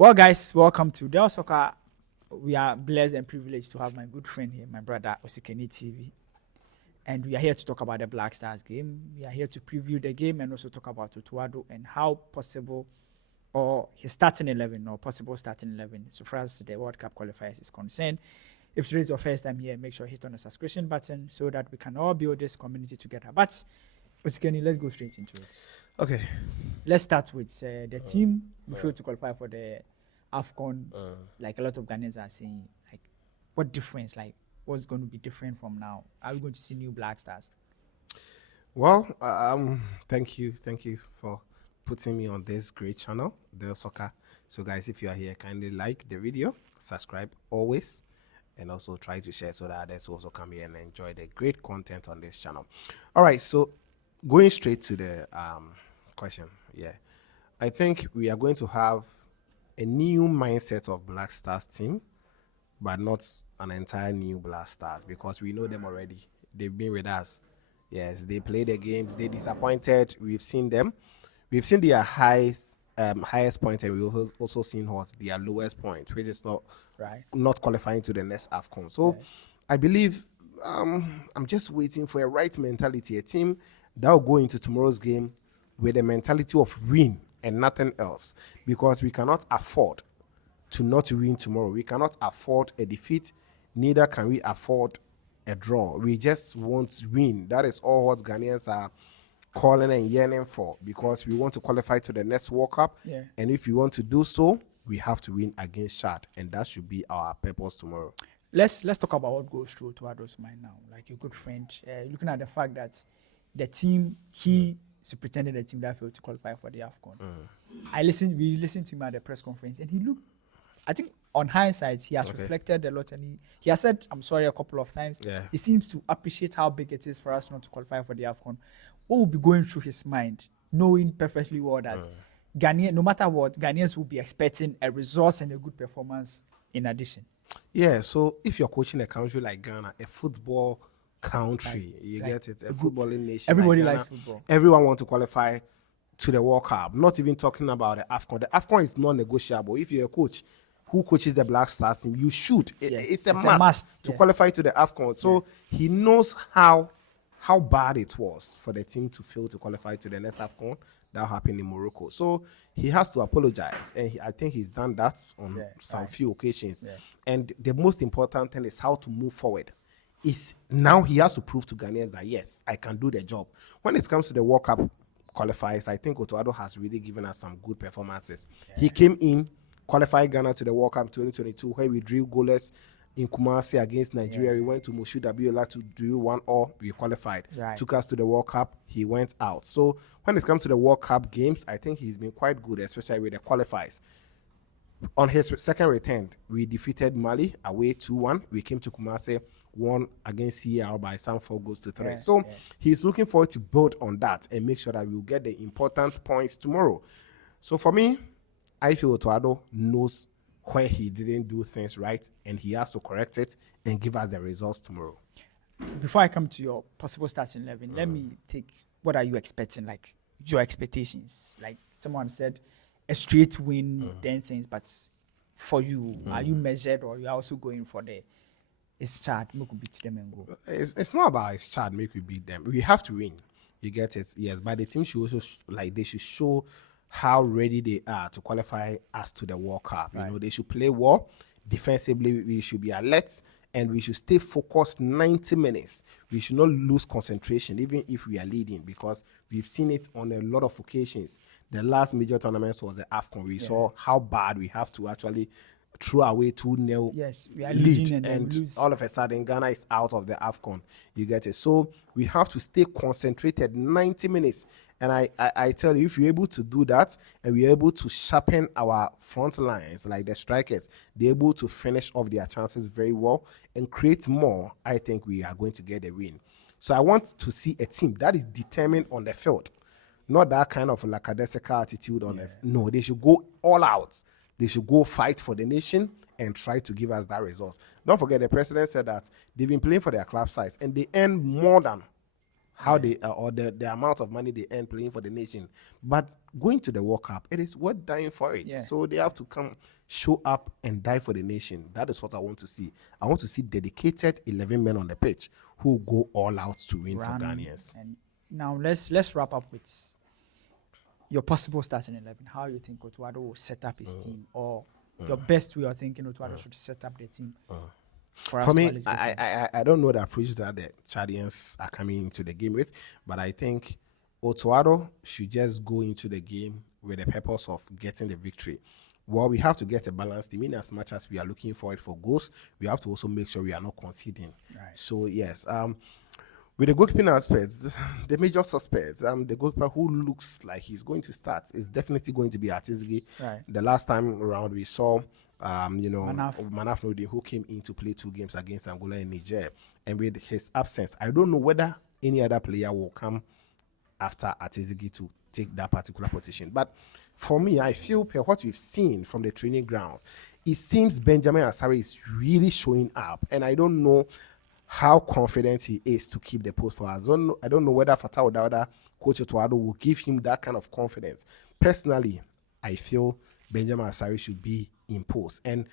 Well, guys, welcome to Del Soccer. We are blessed and privileged to have my good friend here, my brother Osikeni TV. And we are here to talk about the Black Stars game. We are here to preview the game and also talk about Otuado and how possible or his starting 11 or possible starting 11 so far as the World Cup qualifiers is concerned. If today is your first time here, make sure you hit on the subscription button so that we can all build this community together. But Osikeni, let's go straight into it. Okay. Let's start with the team we failed to qualify for the AFCON. Like a lot of Ghanaians are saying, like, what difference? Like, what's going to be different from now? Are we going to see new Black Stars? Well, thank you for putting me on this great channel, Del Soccer. So, guys, if you are here, kindly like the video, subscribe always, and also try to share so that others also come here and enjoy the great content on this channel. All right, so going straight to the question, I think we are going to have a new mindset of Black Stars team, but not an entire new Black Stars because we know them already. They've been with us. Yes, they play the games. They disappointed. We've seen them. We've seen their highest point, and we've also seen their lowest point, which is not qualifying to the next AFCON. So I believe I'm just waiting for a right mentality, a team that will go into tomorrow's game with a mentality of win and nothing else, because we cannot afford to not win tomorrow. We cannot afford a defeat, neither can we afford a draw. We just want to win. That is all what Ghanaians are calling and yearning for, because we want to qualify to the next World Cup. And if we want to do so, we have to win against Chad, and that should be our purpose tomorrow. Let's talk about what goes through Tuado's mind now. Like your good friend, looking at the fact that the team he superintended the team that failed to qualify for the AFCON. We listened to him at the press conference, and he looked, I think on hindsight, he has reflected a lot, and he has said, I'm sorry, a couple of times. He seems to appreciate how big it is for us not to qualify for the AFCON. What will be going through his mind, knowing perfectly well that Ghanaian, no matter what, Ghanaians will be expecting a resource and a good performance in addition? Yeah, so if you're coaching a country like Ghana, a football country, get it, a footballing nation. Everybody like Ghana, likes football. Everyone wants to qualify to the World Cup. Not even talking about the AFCON. The AFCON is non-negotiable. If you're a coach who coaches the Black Stars team, you should. It's a must to qualify to the AFCON. So he knows how bad it was for the team to fail to qualify to the next AFCON. That happened in Morocco. So he has to apologize. And I think he's done that on some few occasions. And the most important thing is how to move forward. Now he has to prove to Ghanaians that, yes, I can do the job. When it comes to the World Cup qualifiers, I think Otuado has really given us some good performances. He came in, qualified Ghana to the World Cup 2022, where we drew goalless in Kumasi against Nigeria. We went to Moshood Abiola to do 1-1. We qualified. Took us to the World Cup. He went out. So when it comes to the World Cup games, I think he's been quite good, especially with the qualifiers. On his second return, we defeated Mali away 2-1. We came to Kumasi, won against CR by some 4-3. So he's looking forward to build on that and make sure that we'll get the important points tomorrow. So for me, I feel Otuado knows where he didn't do things right, and he has to correct it and give us the results tomorrow. Before I come to your possible starting 11, let me take, what are you expecting? Like your expectations. Like someone said, a straight win, then things, but for you, are you measured, or you are also going for the Chad, make we beat them and go? It's not about it's Chad, make we beat them. We have to win. You get it? Yes, but the team should also they should show how ready they are to qualify us to the World Cup. You know, they should play well. Defensively, we should be alert, and we should stay focused 90 minutes. We should not lose concentration, even if we are leading, because we've seen it on a lot of occasions. The last major tournament was the AFCON. We saw how bad we have to actually throw away 2-0 we are leading and all of a sudden Ghana is out of the AFCON. You get it? So we have to stay concentrated 90 minutes. And I tell you, if you're able to do that, and we're able to sharpen our front lines, like the strikers, they're able to finish off their chances very well and create more, I think we are going to get a win. So I want to see a team that is determined on the field. Not that kind of lackadaisical attitude on the... No, they should go all out. They should go fight for the nation and try to give us that result. Don't forget, the president said that they've been playing for their club size, and they earn more than how they or the amount of money they earn playing for the nation. But going to the World Cup, it is worth dying for it. Yeah. So they have to come, show up, and die for the nation. That is what I want to see. I want to see dedicated 11 men on the pitch who go all out to win for Ghanaians. And now let's wrap up with your possible starting 11. How you think Otuado will set up his team, or your best way of thinking Otuado should set up the team. For me, I don't know the approach that the Chadians are coming into the game with, but I think Otuado should just go into the game with the purpose of getting the victory. Well, we have to get a balanced team. In as much as we are looking for it for goals, we have to also make sure we are not conceding. Right. So yes, with the goalkeeping aspects, the major suspects, the goalkeeper who looks like he's going to start is definitely going to be Atizigi. Right. The last time around we saw Manaf Nodi, who came in to play 2 games against Angola and Niger. And with his absence, I don't know whether any other player will come after Atizigi to take that particular position. But for me, I feel per what we've seen from the training grounds, it seems Benjamin Asare is really showing up. And I don't know how confident he is to keep the post for us. I don't know whether Fatah Dawda, Coach Otuado will give him that kind of confidence. Personally, I feel Benjamin Asare should be imposed, and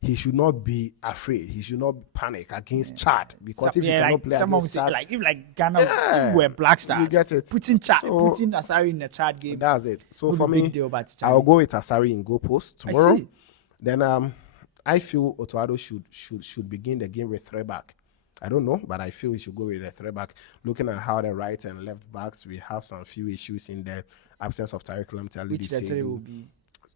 he should not be afraid. He should not panic against Chad, because if you cannot play against Chad, if Ghana if we're Black Stars, you get it. Putting Asare in the Chad game. That's it. So for me, I'll go with Asare in goal post tomorrow. Then I feel Otuado should begin the game with 3 back. I don't know, but I feel we should go with a 3 back. Looking at how the right and left backs, we have some few issues in the absence of Tariq Lamte. Which the 3 will be?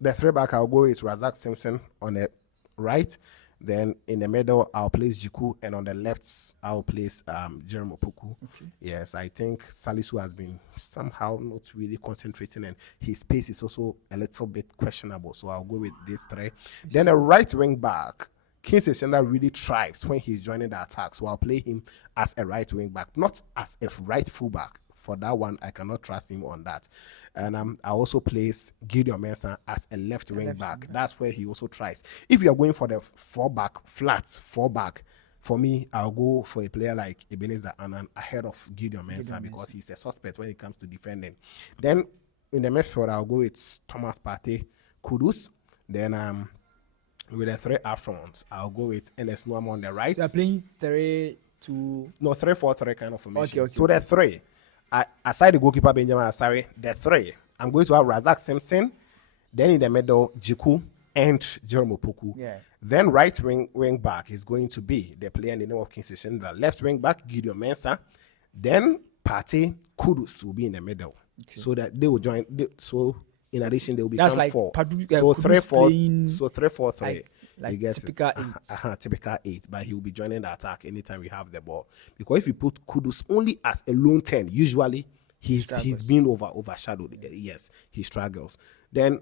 The 3 back, I'll go with Razak Simpson on the right. Then in the middle, I'll place Jiku, and on the left, I'll place Jeremy Opoku. Okay. Yes, I think Salisu has been somehow not really concentrating, and his pace is also a little bit questionable. So I'll go with these 3. Then a right wing back, Kingsley Shenda really thrives when he's joining the attack. So I'll play him as a right wing back, not as a right full back. For that one, I cannot trust him on that. And I also place Gideon Mensah as a left wing back. That's where he also thrives. If you are going for the 4 back, flat 4 back, for me, I'll go for a player like Ebenezer Annan ahead of Gideon Mensah, because he's a suspect when it comes to defending. Then in the midfield, I'll go with Thomas Partey, Kudus. Then with the 3 up front, I'll go with NS Nuama on the right. So you're playing 3-4-3 kind of formation. Okay. So the 3. Aside the goalkeeper Benjamin Asare, the 3, I'm going to have Razak Simpson. Then in the middle, Jiku and Jerome Opoku. Yeah. Then right wing back is going to be the player in the name of Kingsley Shindler. Left wing back, Gideon Mensah. Then Partey, Kudus will be in the middle. Okay. So that they will join. So in addition, they will become like 4. So 3-4. So 3-4-3. Like typical 8. Typical 8, but he will be joining the attack anytime we have the ball. Because if you put Kudus only as a lone 10, usually he's been overshadowed. Yes, he struggles. Then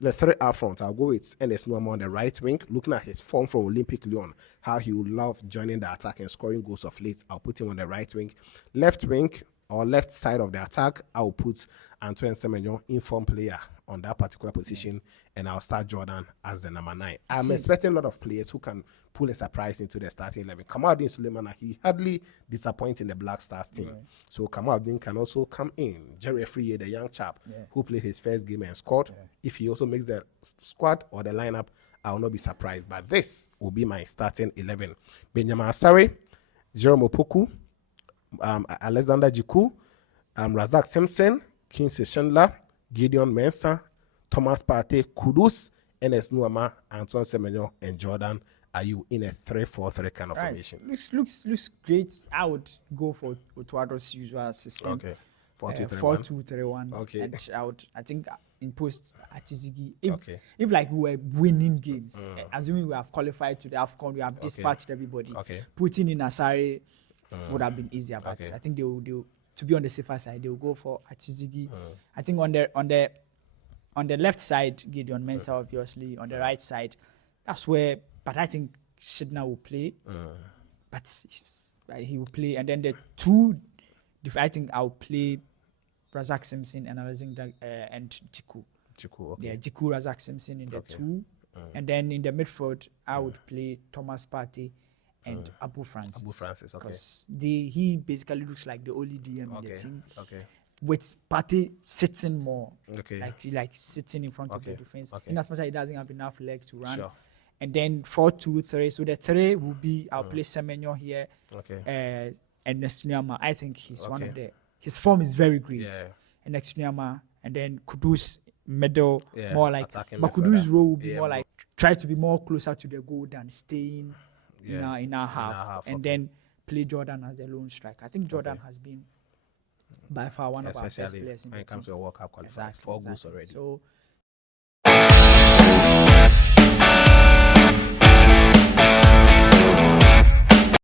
the 3 up front, I'll go with NS Nuama on the right wing. Looking at his form from Olympic Lyon, how he would love joining the attack and scoring goals of late, I'll put him on the right wing. Left wing or left side of the attack, I'll put Antoine Semenyo, informed player, on that particular position, and I'll start Jordan as the number 9. I'm expecting a lot of players who can pull a surprise into the starting 11. Kamaldeen Suleiman, he hardly disappoints in the Black Stars team. Right. So Kamaldeen can also come in. Jerry Friye, the young chap who played his first game and scored. Yeah. If he also makes the squad or the lineup, I will not be surprised. But this will be my starting 11. Benjamin Asare, Jerome Opoku, Alexander Jiku, Razak Simpson, Kingsley Shindler, Gideon Mensah, Thomas Partey, Kudus, NS Nuama, Antoine Semenyo, and Jordan Ayew in a 3-4-3 kind of formation. Looks great. I would go for Otuado's usual system. Okay. 4-2-3-1. Okay. And I think in post Atizigi, if like we were winning games, assuming we have qualified to the AFCON, we have dispatched everybody. Putting in Asare would have been easier, but I think they will to be on the safer side, they will go for Atizigi. I think on the left side, Gideon Mensah, obviously. On the right side, that's where. But I think Shidna will play. But he will play, and then the 2. I think I'll play Razak Simpson and Alexander and Jiku. Yeah, Jiku, Razak Simpson in the 2, and then in the midfield I would play Thomas Partey and Abu Francis. Okay. Because he basically looks like the only DM in the team. with Partey sitting more. Okay. Like sitting in front of the defense. Okay. In as much as he doesn't have enough leg to run. Sure. And then 4-2-3. So the 3 will be I'll play Semenyo here. Okay. And Nestunyama. I think he's one of his form is very great. Yeah. And Nestunyama, and then Kudus middle, more like, attacking but midfielder. Kudus' role will be more like try to be more closer to the goal than staying in our half, and then play Jordan as the lone striker. I think Jordan has been by far one of our best players in when the it comes team. to a World Cup qualifier. 4 goals already. So